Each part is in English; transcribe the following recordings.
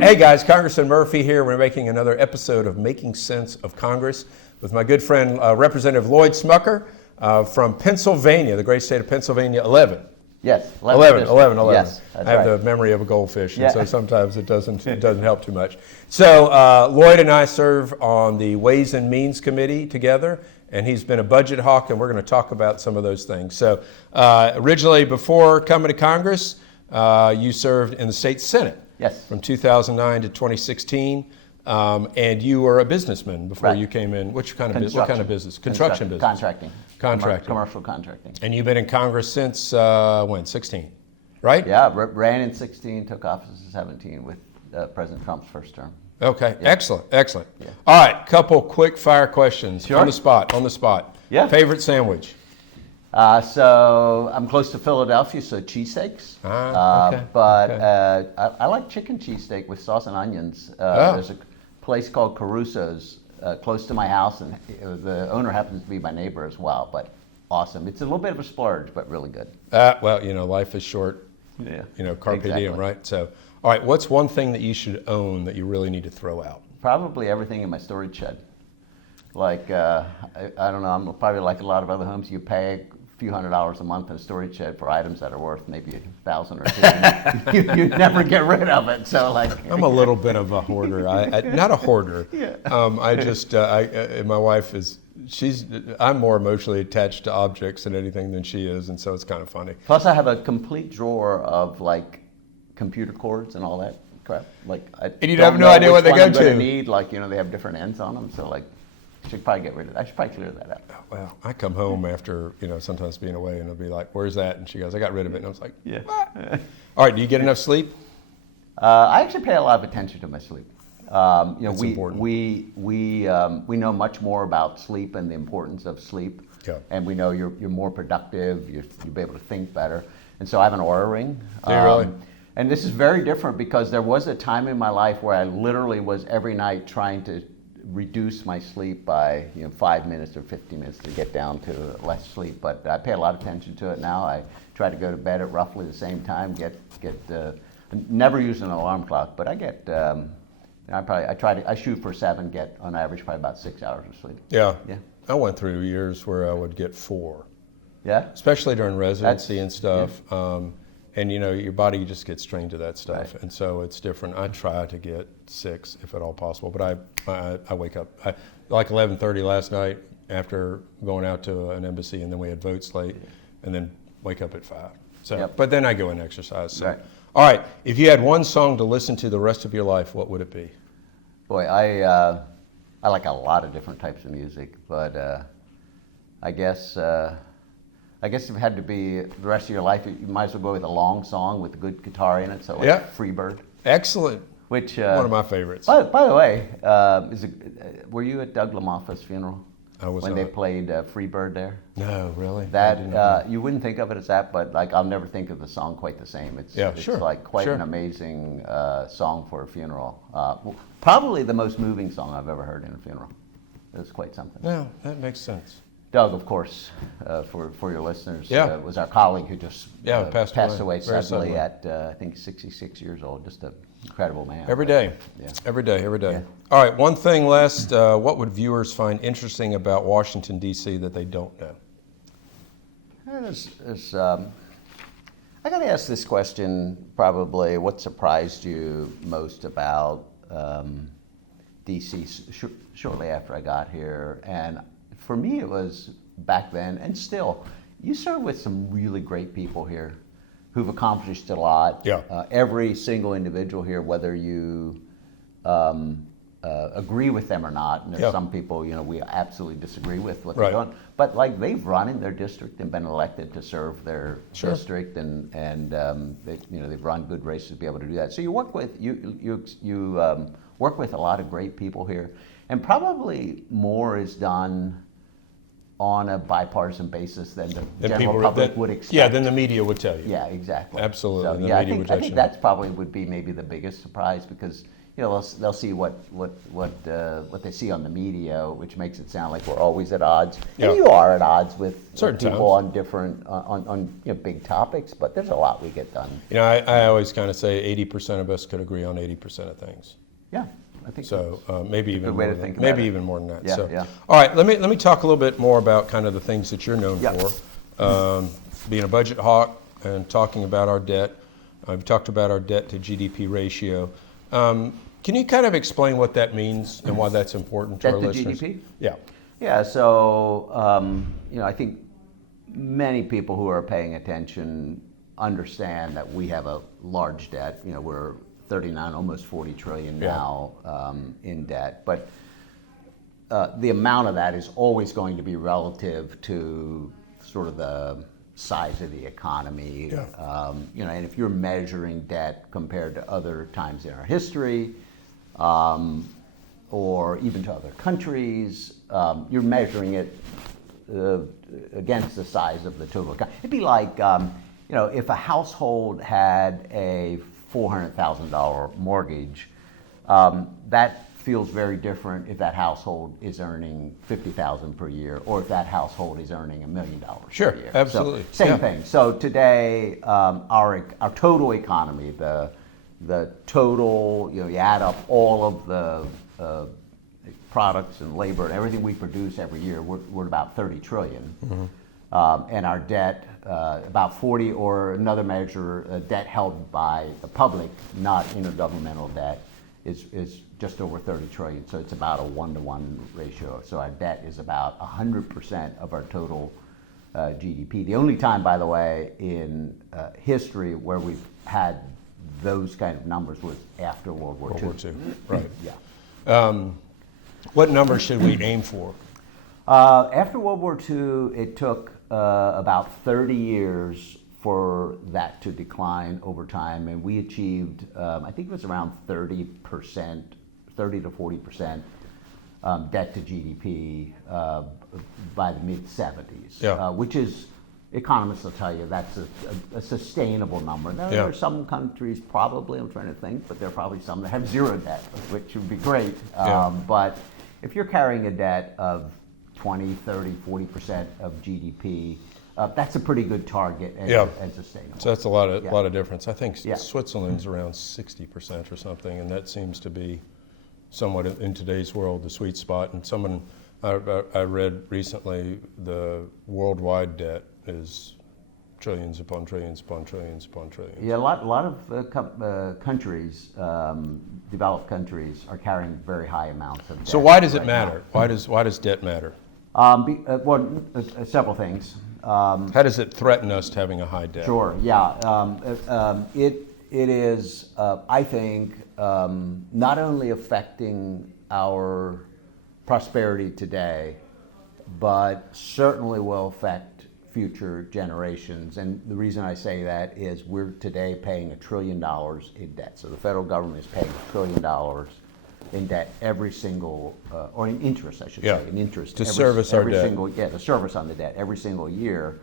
Hey guys, Congressman Murphy here. We're making another episode of Making Sense of Congress with my good friend Representative Llyod Smucker from Pennsylvania, the great state of Pennsylvania, 11. Yes, 11. Yes, I have the memory of a goldfish, and so sometimes it doesn't help too much. So Llyod and I serve on the Ways and Means Committee together, and he's been a budget hawk, and we're going to talk about some of those things. So originally, before coming to Congress, you served in the state Senate. Yes. From 2009 to 2016, and you were a businessman before you came in. What kind of business? Construction business. Contracting. Commercial contracting. And you've been in Congress since when? 16, right? Yeah, ran in 16, took office in 17 with President Trump's first term. Okay, Yeah. excellent. Yeah. All right, couple quick fire questions. Sure. On the spot. Yeah. Favorite sandwich? So I'm close to Philadelphia, so cheesesteaks. Okay. I like chicken cheesesteak with sauce and onions. There's a place called Caruso's close to my house, and the owner happens to be my neighbor as well. But awesome. It's a little bit of a splurge, but really good. Well, life is short. Yeah. Carpe exactly. diem, right? So, all right, what's one thing that you should own that you really need to throw out? Probably everything in my storage shed. Like, I don't know, I'm probably like a lot of other homes, you pay a few $100s a month in a storage shed for items that are worth maybe $1,000 or $2,000. You never get rid of it, so like. I'm a little bit of a hoarder. Not a hoarder. Yeah. My wife is, I'm more emotionally attached to objects than anything than she is, and so it's kind of funny. Plus I have a complete drawer of like computer cords and all that crap. Like, and you have no idea what they go to. Need, like, they have different ends on them, so like, I should probably get rid of that. I should probably clear that out. Well, I come home after, sometimes being away, and I'll be like, where's that? And she goes, I got rid of it. And I was like, yeah. What? All right, do you get enough sleep? I actually pay a lot of attention to my sleep. That's important. We know much more about sleep and the importance of sleep. Okay. And we know you're more productive, you'll be able to think better. And so I have an Oura ring. Do you really? And this is very different because there was a time in my life where I literally was every night trying to reduce my sleep by 5 minutes or 15 minutes to get down to less sleep. But I pay a lot of attention to it now. I try to go to bed at roughly the same time. Never use an alarm clock, but I get. I shoot for 7. Get on average probably about 6 hours of sleep. Yeah. Yeah. I went through years where I would get 4. Yeah. Especially during residency and stuff. Yeah. And your body just gets trained to that stuff, Right. and so it's different. I try to get 6 if at all possible, but I wake up like 11:30 last night after going out to an embassy, and then we had votes late, and then wake up at 5. So, Yep. But then I go and exercise. So. Right. All right, if you had one song to listen to the rest of your life, what would it be? Boy, I like a lot of different types of music, but I guess if it had to be the rest of your life, you might as well go with a long song with a good guitar in it. So like Freebird. Excellent. Which one of my favorites. By the way, were you at Doug LaMoffa's funeral? I was when not. They played Freebird there. No, really. That you wouldn't think of it as that, but like I'll never think of the song quite the same. It's like quite an amazing song for a funeral. Probably the most moving song I've ever heard in a funeral. It was quite something. Yeah, that makes sense. Doug, of course, for your listeners, was our colleague who just passed away suddenly at, I think, 66 years old. Just an incredible man. Every day. Yeah. All right, one thing last. What would viewers find interesting about Washington, D.C. that they don't know? I got to ask this question probably. What surprised you most about D.C. Shortly after I got here? And for me, it was back then, and still, you serve with some really great people here who've accomplished a lot. Yeah. Every single individual here, whether you agree with them or not, and there's some people, we absolutely disagree with what they're doing, but like they've run in their district and been elected to serve their district, and they've run good races to be able to do that. So you work with work with a lot of great people here, and probably more is done on a bipartisan basis than the general public would expect. Yeah, than the media would tell you. Yeah, exactly. Absolutely. So, I think that's probably would be maybe the biggest surprise, because they'll see what they see on the media, which makes it sound like we're always at odds. Yeah. And you are at odds with Certain people times. on different on big topics, but there's a lot we get done. I always kind of say 80% of us could agree on 80% of things. Yeah, I think So maybe even good way more to than, think about maybe it. even more than that. Yeah, So, yeah. all right, let me talk a little bit more about kind of the things that you're known Yeah. for. Being a budget hawk and talking about our debt. We've talked about our debt to GDP ratio. Can you kind of explain what that means and why that's important to Debt our to listeners? GDP? Yeah. Yeah, so I think many people who are paying attention understand that we have a large debt. We're 39, almost 40 trillion now in debt, but the amount of that is always going to be relative to sort of the size of the economy. Yeah. And if you're measuring debt compared to other times in our history, or even to other countries, you're measuring it against the size of the total economy. It'd be like, if a household had a $400,000 mortgage, that feels very different if that household is earning $50,000 per year, or if that household is earning $1 million Sure, per year. absolutely. So, same Yeah. thing. So today, our total economy, the total, you add up all of the products and labor and everything we produce every year, we're at about 30 trillion. Mm-hmm. And our debt, about 40, or another measure, debt held by the public, not intergovernmental debt, is just over 30 trillion. So it's about a 1-to-1 ratio. So our debt is about 100% of our total GDP. The only time, by the way, in history where we've had those kind of numbers was after World War II. World War II, right. Yeah. What number should we aim for? After World War II, it took about 30 years for that to decline over time, and we achieved, I think it was around 30%, 30 to 40% debt to GDP by the mid-'70s, Yeah. which is, economists will tell you, that's a sustainable number. There Yeah. are some countries, probably, I'm trying to think, but there are probably some that have zero debt, which would be great. Yeah. But if you're carrying a debt of 20, 30, 40% of GDP, that's a pretty good target and sustainable. So that's a lot of Yeah. lot of difference. I think Yeah. Switzerland's around 60% or something, and that seems to be somewhat in today's world the sweet spot. And someone I read recently, the worldwide debt is trillions upon trillions upon trillions upon trillions. Yeah, a lot of countries, developed countries, are carrying very high amounts of debt. So why does it right matter? Why does debt matter? Several things. How does it threaten us having a high debt? Sure. Yeah. It is, I think, not only affecting our prosperity today, but certainly will affect future generations. And the reason I say that is we're today paying $1 trillion in debt. So the federal government is paying $1 trillion in debt every single, or in interest, I should Yeah. say, in interest. To service our debt. The service on the debt every single year.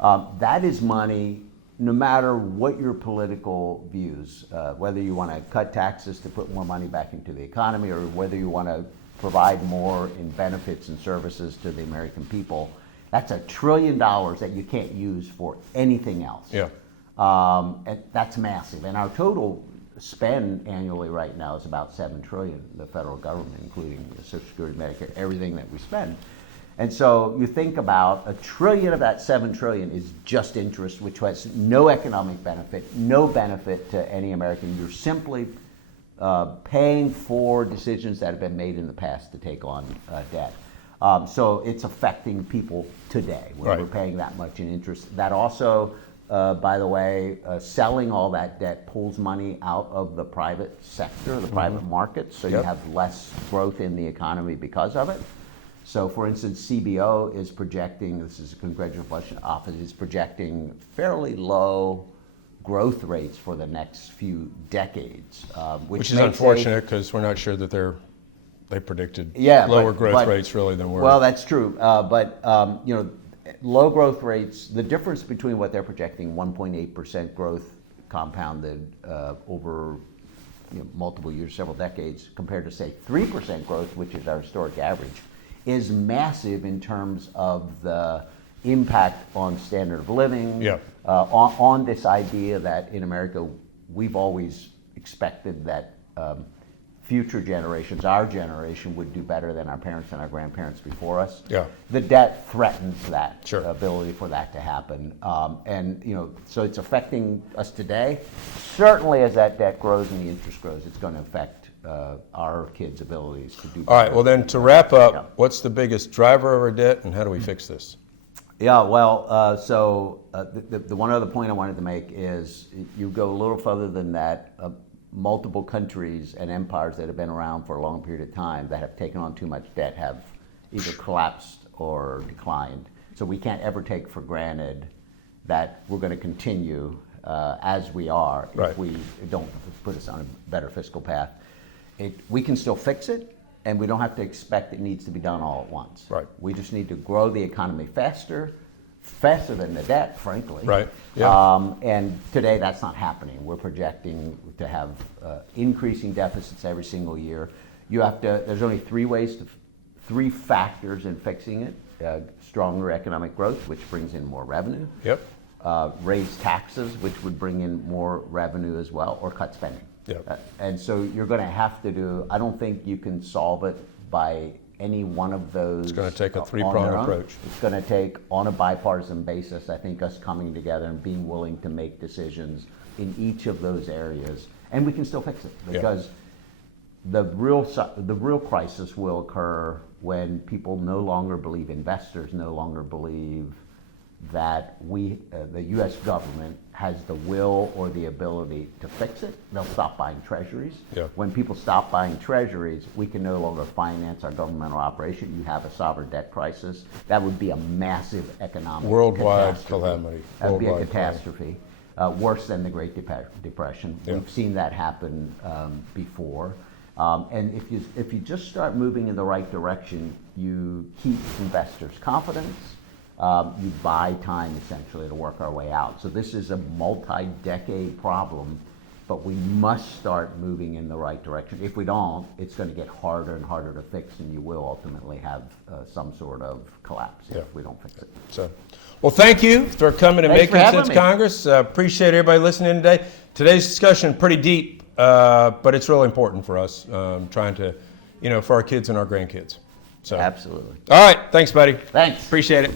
That is money, no matter what your political views, whether you want to cut taxes to put more money back into the economy, or whether you want to provide more in benefits and services to the American people, that's $1 trillion that you can't use for anything else. Yeah. And that's massive. And our total spend annually right now is about $7 trillion, the federal government, including Social Security, Medicare, everything that we spend. And so you think about $1 trillion of that $7 trillion is just interest, which has no economic benefit, no benefit to any American. You're simply paying for decisions that have been made in the past to take on debt. So it's affecting people today when Right. we're paying that much in interest. That also, by the way, selling all that debt pulls money out of the private sector, the private market, so you Yep. have less growth in the economy because of it. So, for instance, CBO is projecting, this is a Congressional Budget Office, is projecting fairly low growth rates for the next few decades. Which is makes unfortunate because we're not sure that they predicted Yeah, lower but- growth but- rates really than we're. Well, that's true, but low growth rates, the difference between what they're projecting, 1.8% growth compounded over multiple years, several decades, compared to say 3% growth, which is our historic average, is massive in terms of the impact on standard of living, Yeah. on this idea that in America we've always expected that future generations, our generation, would do better than our parents and our grandparents before us. Yeah. The debt threatens that Sure. ability for that to happen, and so it's affecting us today. Certainly, as that debt grows and the interest grows, it's going to affect our kids' abilities to do better. All right, well then, to wrap up, Yeah. what's the biggest driver of our debt, and how do we fix this? Yeah, well, the one other point I wanted to make is you go a little further than that. Multiple countries and empires that have been around for a long period of time that have taken on too much debt have either collapsed or declined. So we can't ever take for granted that we're going to continue as we are Right. if we don't put us on a better fiscal path. We can still fix it, and we don't have to expect it needs to be done all at once. Right. We just need to grow the economy faster than the debt, frankly. Right, yeah. And today that's not happening. We're projecting to have increasing deficits every single year. There's only three factors in fixing it. Stronger economic growth, which brings in more revenue. Yep. Raise taxes, which would bring in more revenue as well, or cut spending. Yep. And so you're going to have to I don't think you can solve it by any one of those. It's going to take a on three-pronged their own. approach. It's going to take, on a bipartisan basis, I think, us coming together and being willing to make decisions in each of those areas, and we can still fix it, because the real crisis will occur when people no longer believe, investors no longer believe that the U.S. government has the will or the ability to fix it. They'll stop buying treasuries. Yeah. When people stop buying treasuries, we can no longer finance our governmental operation. You have a sovereign debt crisis. That would be a massive economic Worldwide catastrophe. calamity. That would be a Worldwide catastrophe, worse than the Great Depression. Yeah. We've seen that happen before. And if you just start moving in the right direction, you keep investors' confidence. You buy time, essentially, to work our way out. So this is a multi-decade problem, but we must start moving in the right direction. If we don't, it's going to get harder and harder to fix, and you will ultimately have some sort of collapse if we don't fix it. So, well, thank you for coming and Thanks for making having sense, me. Congress. Appreciate everybody listening today. Today's discussion pretty deep, but it's really important for us, trying to, for our kids and our grandkids. So, Absolutely. all right, thanks, buddy. Thanks. Appreciate it.